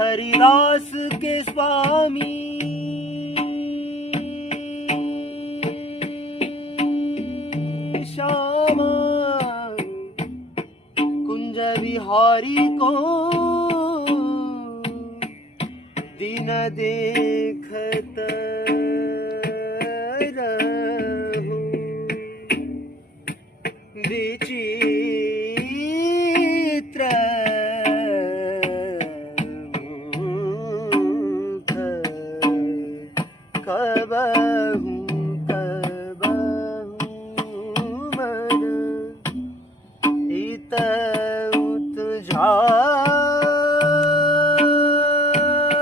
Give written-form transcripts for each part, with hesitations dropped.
हरिदास के स्वामी श्यामा कुंज विहारी को दिन देखत रहूं विचित्र कबहू मन इत उत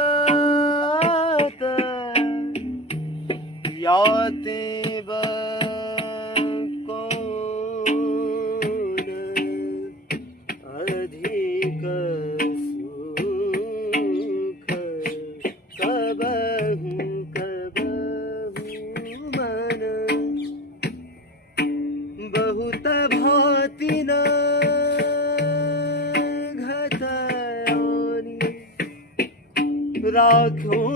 जात याते कौन अधिक सुख कबहू मन बहुत भांति न घटयोनि राख्यो